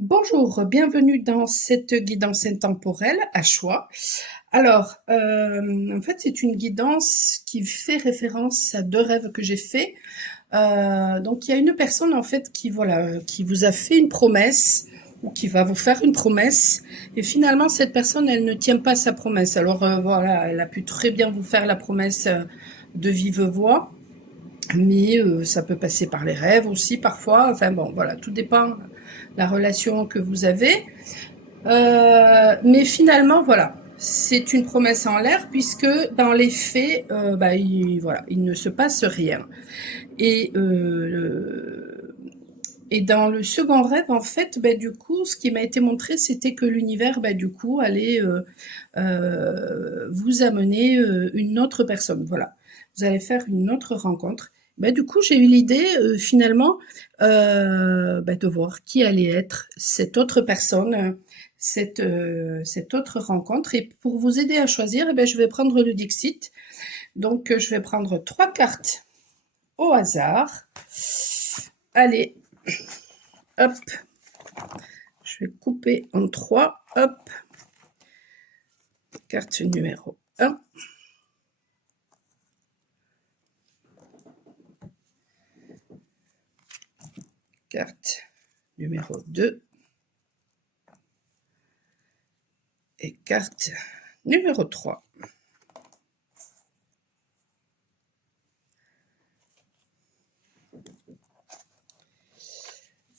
Bonjour, bienvenue dans cette guidance intemporelle à choix. Alors, en fait, c'est une guidance qui fait référence à 2 rêves que j'ai faits. Donc il y a une personne, en fait, qui voilà, qui vous a fait une promesse ou qui va vous faire une promesse et finalement cette personne, elle ne tient pas sa promesse. Alors, voilà, elle a pu très bien vous faire la promesse, de vive voix, mais ça peut passer par les rêves aussi parfois. Enfin bon, voilà, tout dépend de la relation que vous avez. Mais finalement, voilà, c'est une promesse en l'air puisque dans les faits, voilà, il ne se passe rien. Et, euh, et dans le second rêve, en fait, du coup, ce qui m'a été montré, c'était que l'univers, du coup, allait vous amener une autre personne. Voilà, vous allez faire une autre rencontre. Du coup, j'ai eu l'idée finalement de voir qui allait être cette autre personne, cette autre rencontre. Et pour vous aider à choisir, je vais prendre le Dixit. Donc, je vais prendre 3 cartes au hasard. Allez, hop, je vais couper en 3. Hop, carte numéro 1. Carte numéro 2. Et carte numéro 3.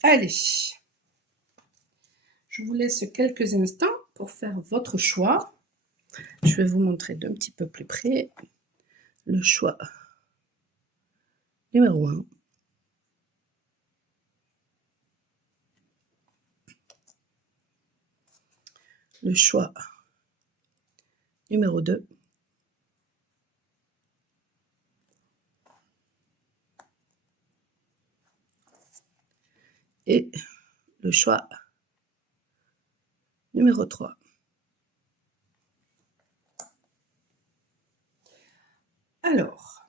Allez, je vous laisse quelques instants pour faire votre choix. Je vais vous montrer d'un petit peu plus près le choix numéro 1. Le choix numéro 2. Et le choix numéro 3. Alors,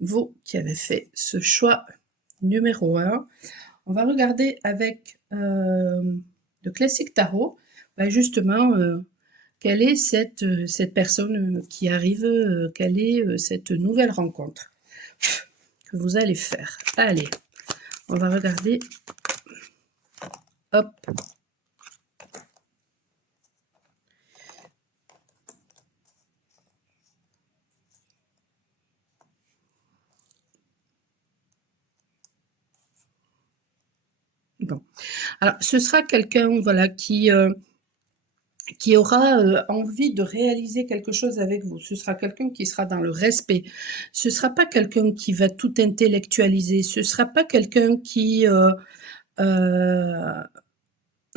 vous qui avez fait ce choix numéro 1, on va regarder avec le classique tarot, justement, quelle est cette personne qui arrive, quelle est cette nouvelle rencontre que vous allez faire. Allez, on va regarder. Hop. Bon. Alors, ce sera quelqu'un, voilà, qui aura envie de réaliser quelque chose avec vous. Ce sera quelqu'un qui sera dans le respect. Ce sera pas quelqu'un qui va tout intellectualiser. Ce sera pas quelqu'un qui... en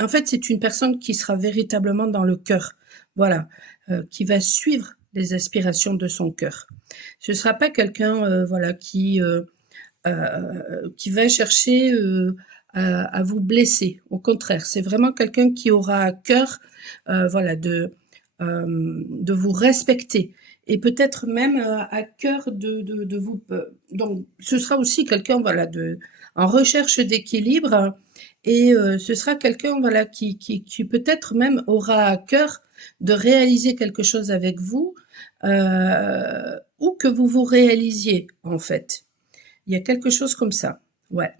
fait, c'est une personne qui sera véritablement dans le cœur. Voilà. Qui va suivre les aspirations de son cœur. Ce sera pas quelqu'un voilà, qui va chercher à vous blesser. Au contraire, c'est vraiment quelqu'un qui aura à cœur voilà, de vous respecter et peut-être même à cœur de vous. Donc, ce sera aussi quelqu'un voilà, en recherche d'équilibre et ce sera quelqu'un voilà, qui peut-être même aura à cœur de réaliser quelque chose avec vous ou que vous vous réalisiez en fait. Il y a quelque chose comme ça, ouais.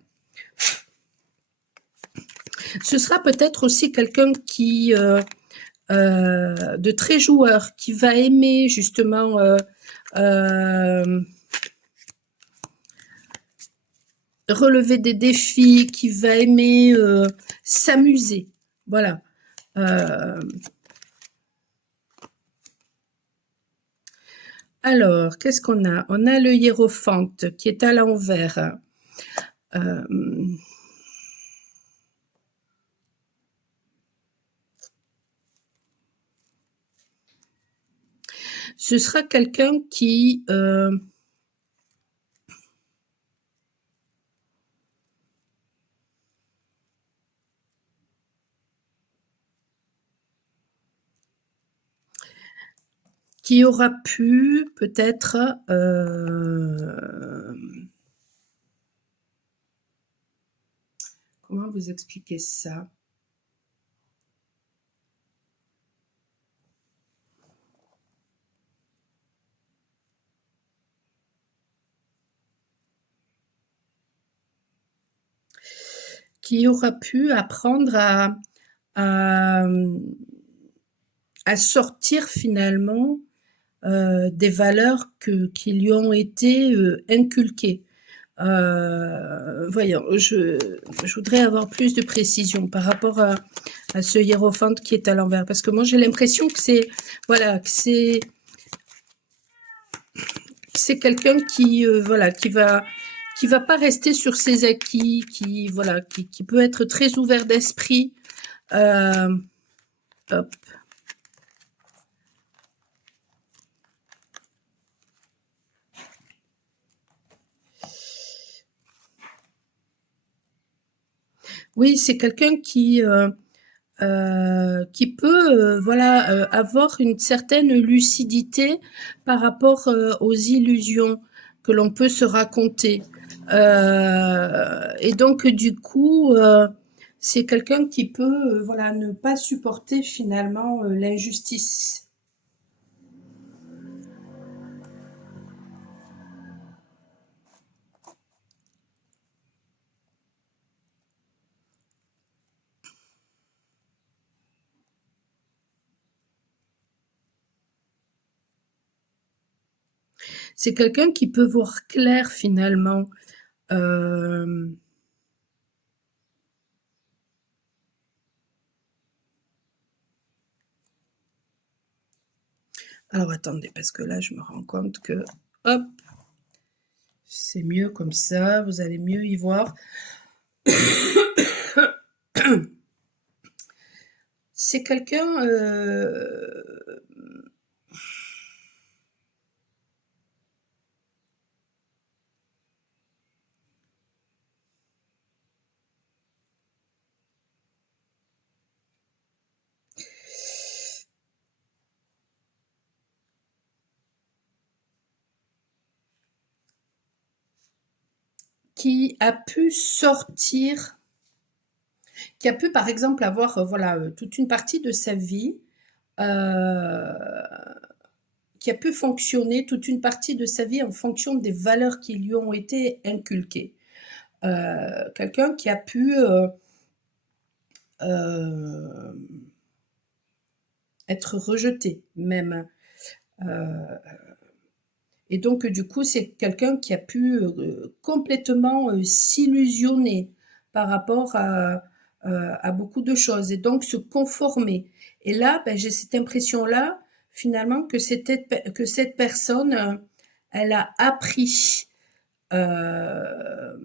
Ce sera peut-être aussi quelqu'un qui, de très joueur, qui va aimer justement relever des défis, qui va aimer s'amuser. Voilà. Alors, qu'est-ce qu'on a? On a le hiérophante qui est à l'envers. Ce sera quelqu'un qui aura pu peut-être comment vous expliquer ça? Qui aura pu apprendre à, à sortir finalement des valeurs qui lui ont été inculquées. Voyons, je voudrais avoir plus de précision par rapport à ce hiérophante qui est à l'envers, parce que moi j'ai l'impression que c'est, voilà, que c'est quelqu'un qui, voilà, qui va pas rester sur ses acquis, qui, voilà, qui peut être très ouvert d'esprit. Hop. Oui, c'est quelqu'un qui peut, voilà, avoir une certaine lucidité par rapport aux illusions que l'on peut se raconter. Et donc, du coup, c'est quelqu'un qui peut, voilà, ne pas supporter finalement l'injustice. C'est quelqu'un qui peut voir clair finalement. Euh, Alors attendez, parce que là je me rends compte que, hop, c'est mieux comme ça, vous allez mieux y voir. C'est quelqu'un qui a pu sortir, qui a pu par exemple avoir voilà toute une partie de sa vie, euh, qui a pu fonctionner toute une partie de sa vie en fonction des valeurs qui lui ont été inculquées. Quelqu'un qui a pu euh, être rejeté même. Euh, et donc, du coup, c'est quelqu'un qui a pu complètement s'illusionner par rapport à beaucoup de choses et donc se conformer. Et là, ben, j'ai cette impression-là, finalement, que cette personne, elle a appris, euh,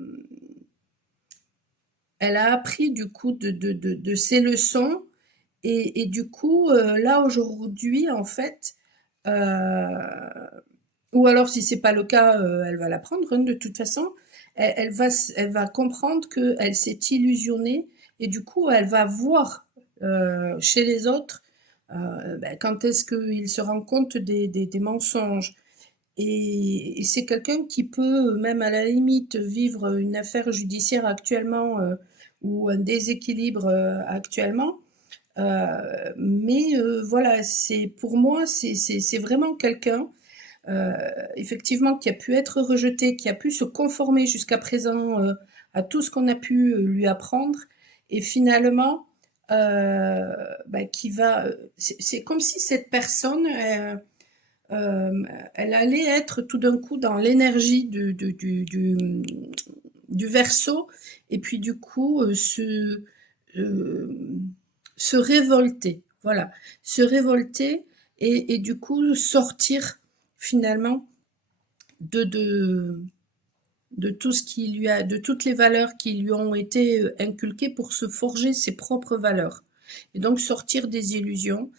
elle a appris du coup de ses leçons et du coup, là aujourd'hui, en fait, euh, ou alors si c'est pas le cas, elle va l'apprendre, hein, de toute façon. Elle va comprendre qu'elle s'est illusionnée et du coup, elle va voir chez les autres ben, quand est-ce qu'ils se rendent compte des mensonges. Et c'est quelqu'un qui peut, même à la limite, vivre une affaire judiciaire actuellement ou un déséquilibre actuellement. Mais voilà, c'est pour moi, c'est vraiment quelqu'un, euh, effectivement, qui a pu être rejeté, qui a pu se conformer jusqu'à présent à tout ce qu'on a pu lui apprendre, et finalement, qui va, c'est comme si cette personne, elle allait être tout d'un coup dans l'énergie du verso, et puis du coup euh, se révolter, voilà, se révolter et du coup sortir finalement de, de, de tout ce qui lui a, de toutes les valeurs qui lui ont été inculquées pour se forger ses propres valeurs. Et donc sortir des illusions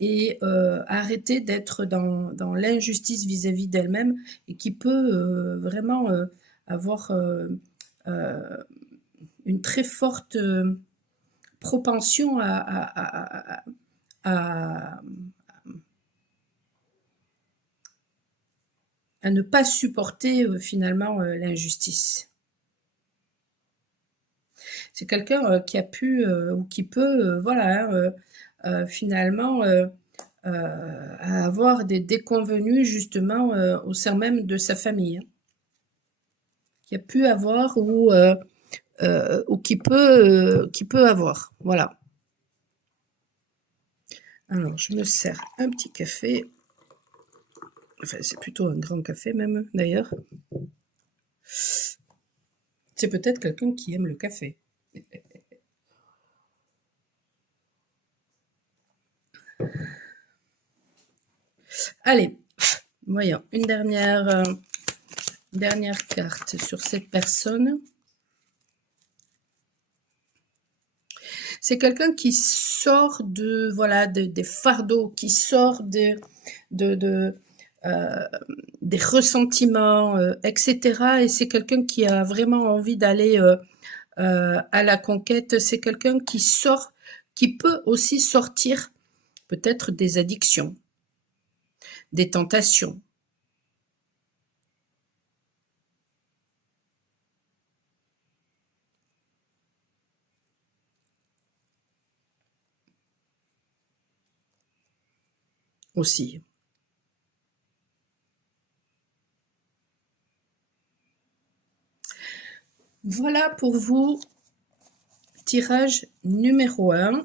et arrêter d'être dans l'injustice vis-à-vis d'elle-même et qui peut vraiment avoir une très forte propension à, à ne pas supporter finalement l'injustice. C'est quelqu'un qui a pu ou qui peut, voilà, finalement, avoir des déconvenues justement au sein même de sa famille. Hein. Qui a pu avoir ou qui peut avoir. Voilà. Alors, je me sers un petit café. Enfin, c'est plutôt un grand café même, d'ailleurs. C'est peut-être quelqu'un qui aime le café. Allez, voyons, une dernière carte sur cette personne. C'est quelqu'un qui sort de voilà des fardeaux, qui sort de des ressentiments, etc. Et c'est quelqu'un qui a vraiment envie d'aller à la conquête. C'est quelqu'un qui sort, qui peut aussi sortir peut-être des addictions, des tentations. Aussi. Voilà pour vous, tirage numéro 1.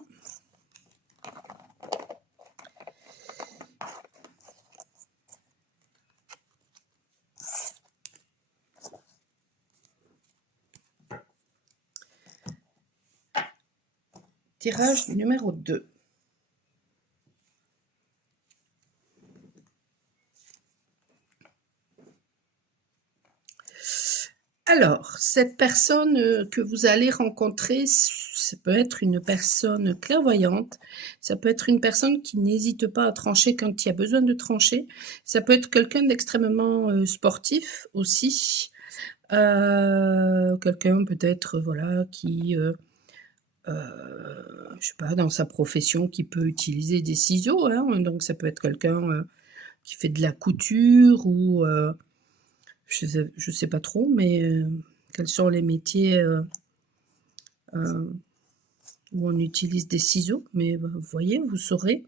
Tirage numéro 2. Alors, cette personne que vous allez rencontrer, ça peut être une personne clairvoyante, ça peut être une personne qui n'hésite pas à trancher quand il y a besoin de trancher, ça peut être quelqu'un d'extrêmement sportif aussi, quelqu'un peut-être voilà qui, je sais pas, dans sa profession, qui peut utiliser des ciseaux, hein, donc ça peut être quelqu'un qui fait de la couture ou je sais pas trop, mais quels sont les métiers où on utilise des ciseaux, mais vous voyez, vous saurez.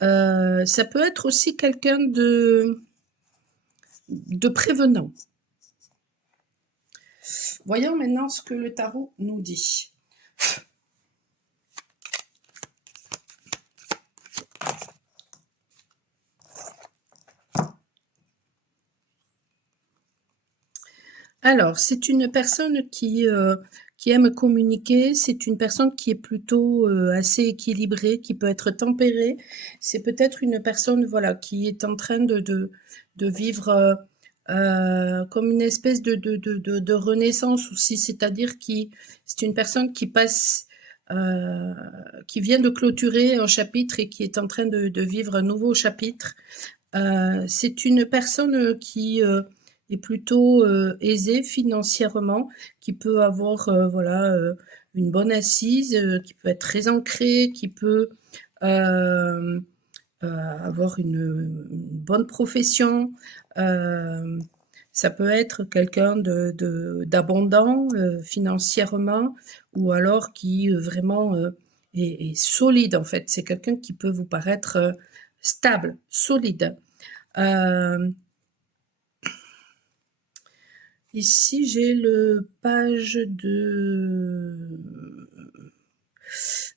Ça peut être aussi quelqu'un de prévenant. Voyons maintenant ce que le tarot nous dit. Alors, c'est une personne qui aime communiquer, c'est une personne qui est plutôt assez équilibrée, qui peut être tempérée. C'est peut-être une personne voilà, qui est en train de vivre comme une espèce de renaissance aussi, c'est-à-dire qui c'est une personne qui passe, qui vient de clôturer un chapitre et qui est en train de vivre un nouveau chapitre. C'est une personne qui est plutôt aisée financièrement, qui peut avoir voilà une bonne assise, qui peut être très ancrée, qui peut euh, avoir une bonne profession. Euh, Ça peut être quelqu'un d'abondant financièrement ou alors qui vraiment est solide en fait. C'est quelqu'un qui peut vous paraître stable, solide. Euh, Ici, j'ai le page de...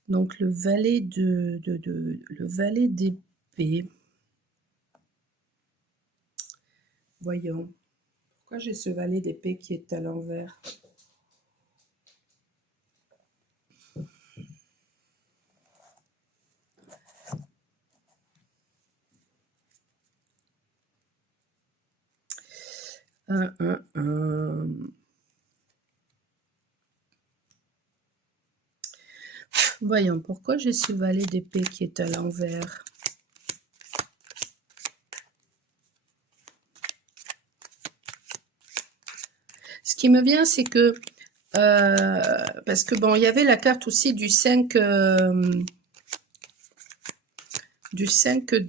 Donc, le valet le valet d'épée. Voyons. Pourquoi j'ai ce valet d'épée qui est à l'envers? Voyons, pourquoi j'ai ce valet d'épée qui est à l'envers? Ce qui me vient, c'est que... parce que bon, il y avait la carte aussi du 5 de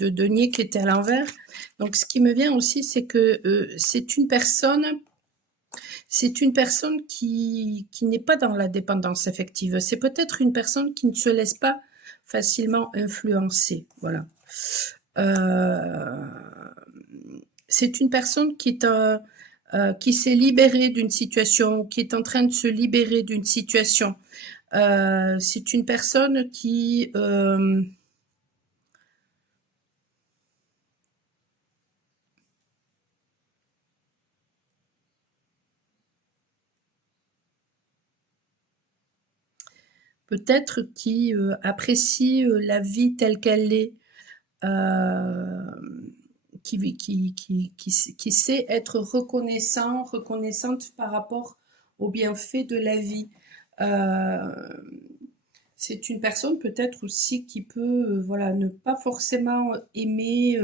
denier qui était à l'envers. Donc, ce qui me vient aussi, c'est que c'est une personne, c'est une personne qui n'est pas dans la dépendance affective. C'est peut-être une personne qui ne se laisse pas facilement influencer, voilà. C'est une personne qui s'est libérée d'une situation, qui est en train de se libérer d'une situation. C'est une personne qui... peut-être qui apprécie la vie telle qu'elle est, qui sait être reconnaissante par rapport aux bienfaits de la vie. C'est une personne peut-être aussi qui peut voilà, ne pas forcément aimer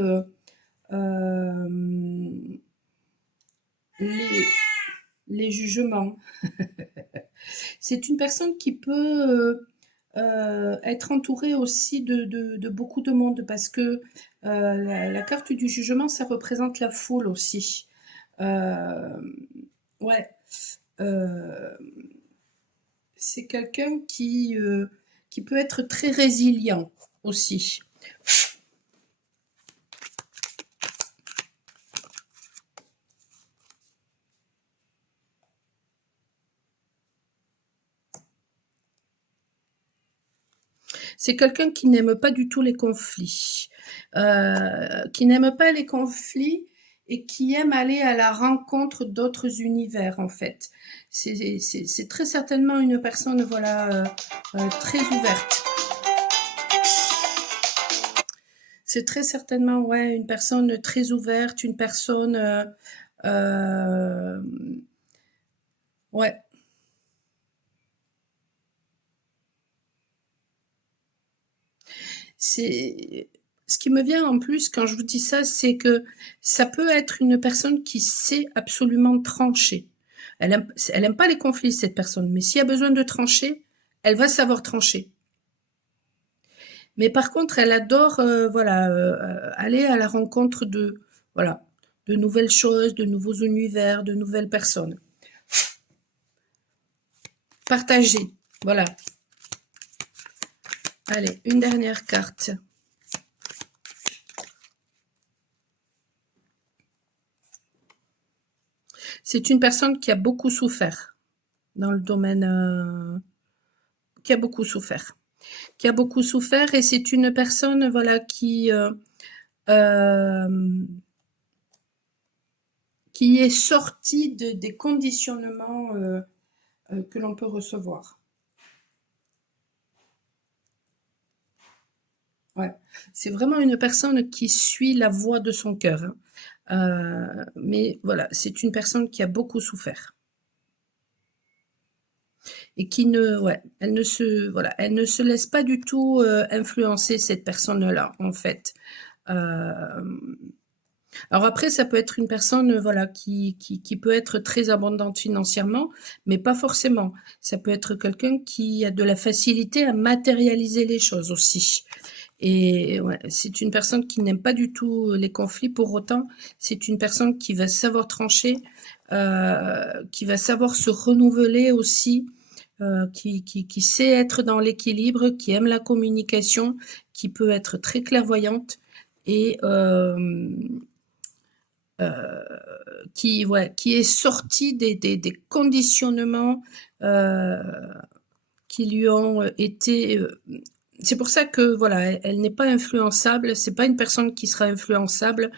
les, les jugements. C'est une personne qui peut être entourée aussi de beaucoup de monde parce que la carte du jugement, ça représente la foule aussi. Ouais. Euh, c'est quelqu'un qui peut être très résilient aussi. C'est quelqu'un qui n'aime pas du tout les conflits, qui n'aime pas les conflits et qui aime aller à la rencontre d'autres univers en fait. C'est très certainement une personne voilà très ouverte. C'est très certainement ouais une personne très ouverte, une personne ouais. C'est ce qui me vient en plus quand je vous dis ça, c'est que ça peut être une personne qui sait absolument trancher. Elle aime pas les conflits, cette personne, mais s'il y a besoin de trancher, elle va savoir trancher. Mais par contre, elle adore voilà, aller à la rencontre de voilà, de nouvelles choses, de nouveaux univers, de nouvelles personnes. Partager, voilà. Allez, une dernière carte. C'est une personne qui a beaucoup souffert dans le domaine, qui a beaucoup souffert. Qui a beaucoup souffert et c'est une personne voilà, qui est sortie des conditionnements que l'on peut recevoir. Ouais. C'est vraiment une personne qui suit la voie de son cœur. Hein. Mais voilà, c'est une personne qui a beaucoup souffert. Et qui ne, ouais, voilà, elle ne se laisse pas du tout influencer cette personne-là, en fait. Alors après, ça peut être une personne, voilà, qui peut être très abondante financièrement, mais pas forcément. Ça peut être quelqu'un qui a de la facilité à matérialiser les choses aussi. Et ouais, c'est une personne qui n'aime pas du tout les conflits. Pour autant, c'est une personne qui va savoir trancher, qui va savoir se renouveler aussi, qui sait être dans l'équilibre, qui aime la communication, qui peut être très clairvoyante et qui est sortie des conditionnements qui lui ont été c'est pour ça que voilà, elle n'est pas influençable. C'est pas une personne qui sera influençable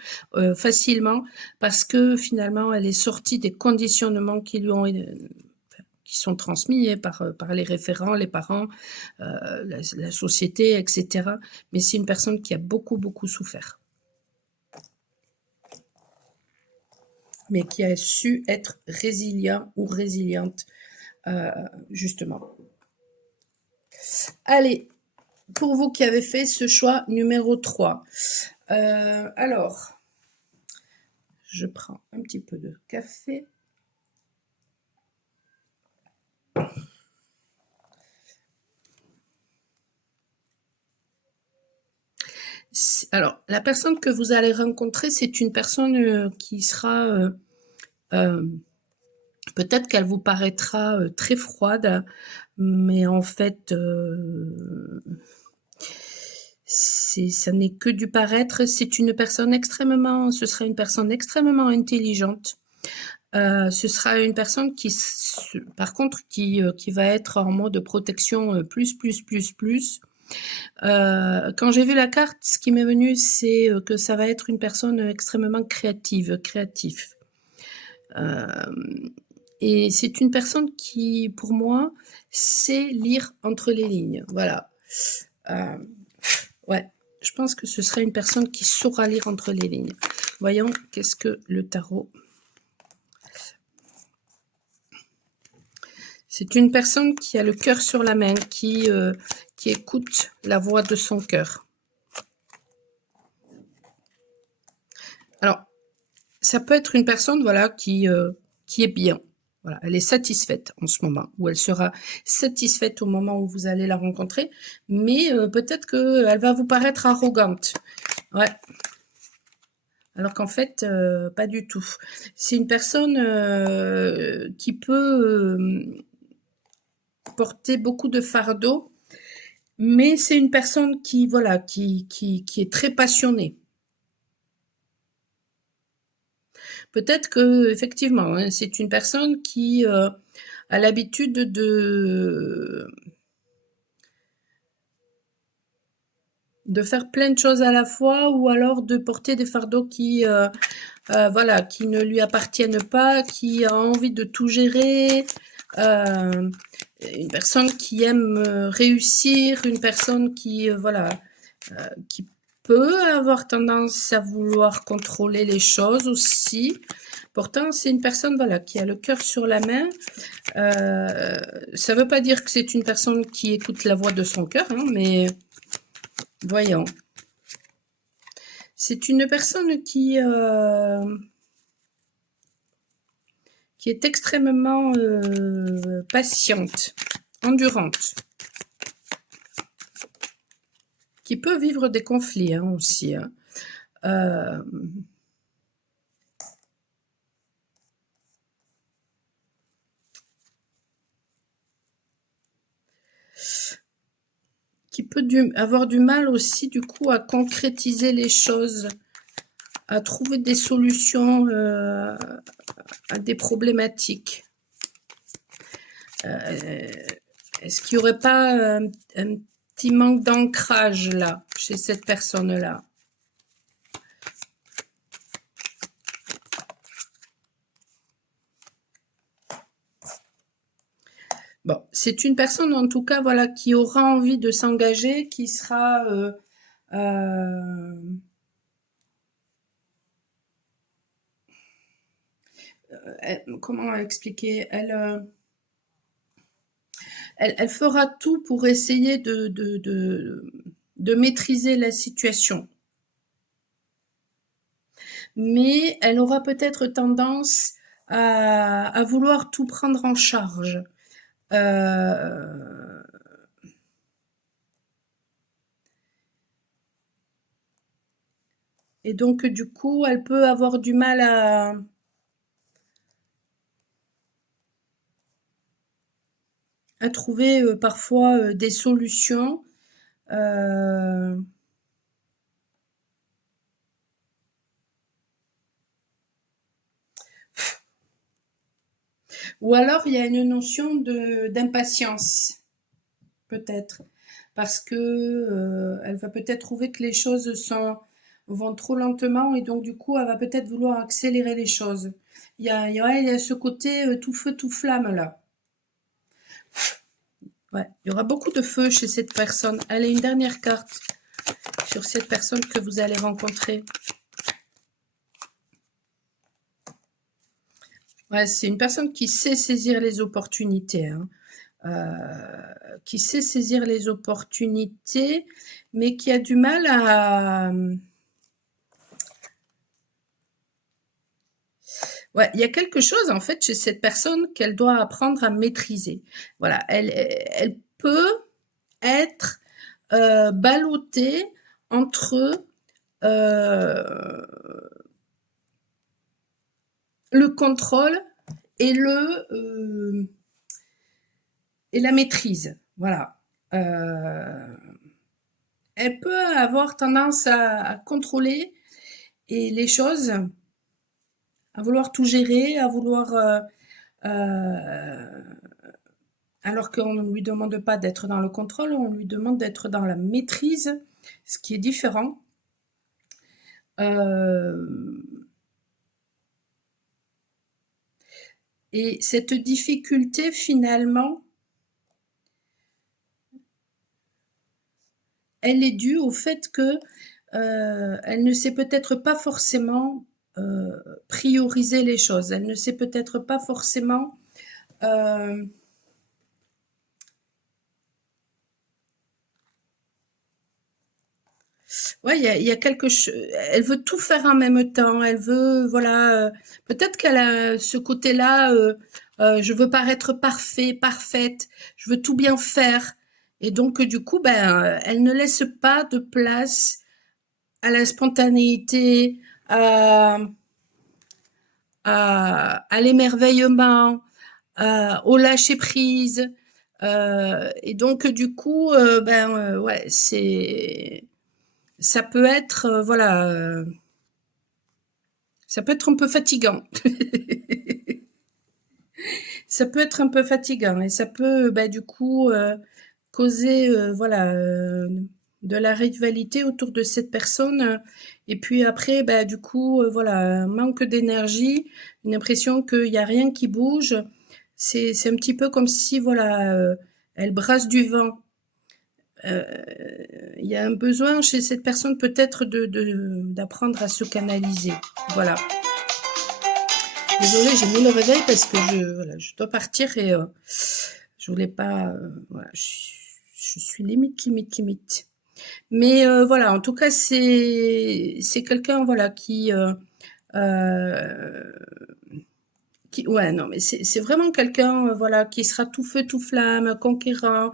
facilement parce que finalement, elle est sortie des conditionnements qui sont transmis par les référents, les parents, la société, etc. Mais c'est une personne qui a beaucoup, beaucoup souffert. Mais qui a su être résilient ou résiliente, justement. Allez, pour vous qui avez fait ce choix numéro 3. Alors, je prends un petit peu de café. Alors, la personne que vous allez rencontrer, c'est une personne qui sera Peut-être qu'elle vous paraîtra très froide, mais en fait, ça n'est que du paraître. C'est une personne extrêmement, ce sera une personne extrêmement intelligente. Ce sera une personne qui, par contre, qui va être en mode protection plus. Quand j'ai vu la carte, ce qui m'est venu, c'est que ça va être une personne extrêmement créatif. Et c'est une personne qui, pour moi, sait lire entre les lignes. Voilà. Ouais, je pense que ce serait une personne qui saura lire entre les lignes. Voyons, qu'est-ce que le tarot... C'est une personne qui a le cœur sur la main, qui écoute la voix de son cœur. Alors, ça peut être une personne, voilà, qui est bien. Voilà, elle est satisfaite en ce moment, ou elle sera satisfaite au moment où vous allez la rencontrer, mais peut-être qu'elle va vous paraître arrogante. Ouais. Alors qu'en fait, pas du tout. C'est une personne qui peut porter beaucoup de fardeau, mais c'est une personne qui, voilà, qui est très passionnée. Peut-être que effectivement, hein, c'est une personne qui a l'habitude de faire plein de choses à la fois, ou alors de porter des fardeaux qui voilà, qui ne lui appartiennent pas, qui a envie de tout gérer, une personne qui aime réussir, une personne qui voilà, qui peut avoir tendance à vouloir contrôler les choses aussi. Pourtant, c'est une personne, voilà, qui a le cœur sur la main. Ça ne veut pas dire que c'est une personne qui écoute la voix de son cœur, hein, mais voyons. C'est une personne qui est extrêmement patiente, endurante, qui peut vivre des conflits hein, aussi. Hein. Qui peut avoir du mal aussi, du coup, à concrétiser les choses, à trouver des solutions à des problématiques. Est-ce qu'il n'y aurait pas un petit manque d'ancrage là, chez cette personne-là? Bon, c'est une personne en tout cas, voilà, qui aura envie de s'engager, qui sera comment expliquer, elle fera tout pour essayer de maîtriser la situation. Mais elle aura peut-être tendance à vouloir tout prendre en charge. Et donc, du coup, elle peut avoir du mal à trouver parfois des solutions. Ou alors, il y a une notion d'impatience, peut-être. Parce que elle va peut-être trouver que les choses vont trop lentement et donc, du coup, elle va peut-être vouloir accélérer les choses. Il y a ce côté tout feu, tout flamme, là. Ouais, il y aura beaucoup de feu chez cette personne. Allez, une dernière carte sur cette personne que vous allez rencontrer. Ouais, c'est une personne qui sait saisir les opportunités, hein. Qui sait saisir les opportunités, mais qui a du mal à... Ouais, il y a quelque chose en fait chez cette personne qu'elle doit apprendre à maîtriser. Voilà, elle peut être ballottée entre le contrôle et et la maîtrise. Voilà. Elle peut avoir tendance à contrôler et les choses, à vouloir tout gérer, à vouloir alors qu'on ne lui demande pas d'être dans le contrôle, on lui demande d'être dans la maîtrise, ce qui est différent. Et cette difficulté, finalement, elle est due au fait que elle ne sait peut-être pas forcément prioriser les choses. Elle ne sait peut-être pas forcément ouais, il y a quelque chose. Elle veut tout faire en même temps. Elle veut, voilà. Peut-être qu'elle a ce côté-là. Je veux paraître parfaite. Je veux tout bien faire. Et donc, du coup, ben, elle ne laisse pas de place à la spontanéité, à, à l'émerveillement, au lâcher prise. Et donc, du coup, ben, ouais, ça peut être, voilà, ça peut être un peu fatigant. Ça peut être un peu fatigant et ça peut, bah, du coup, causer, voilà, de la rivalité autour de cette personne. Et puis après, bah, du coup, voilà, un manque d'énergie, une impression qu'il y a rien qui bouge. C'est un petit peu comme si, voilà, elle brasse du vent. Il y a un besoin chez cette personne peut-être d'apprendre à se canaliser. Voilà. Désolée, j'ai mis le réveil parce que voilà, je dois partir et je voulais pas. Voilà, je suis limite. Mais voilà, en tout cas, c'est quelqu'un voilà euh, qui ouais non mais c'est vraiment quelqu'un voilà qui sera tout feu tout flamme, conquérant,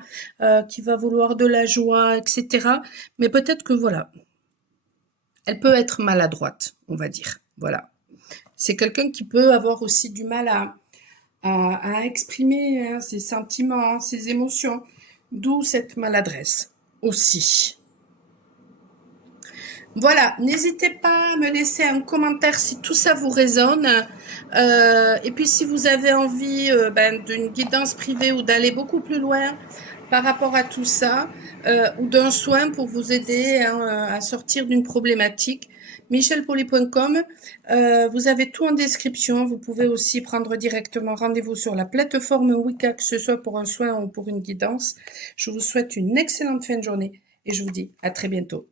qui va vouloir de la joie, etc. Mais peut-être que voilà, elle peut être maladroite, on va dire. Voilà, c'est quelqu'un qui peut avoir aussi du mal à exprimer hein, ses sentiments, ses émotions, d'où cette maladresse aussi. Voilà, n'hésitez pas à me laisser un commentaire si tout ça vous résonne. Et puis si vous avez envie ben, d'une guidance privée ou d'aller beaucoup plus loin par rapport à tout ça, ou d'un soin pour vous aider hein, à sortir d'une problématique, michelpoli.com, vous avez tout en description. Vous pouvez aussi prendre directement rendez-vous sur la plateforme Wicca, que ce soit pour un soin ou pour une guidance. Je vous souhaite une excellente fin de journée et je vous dis à très bientôt.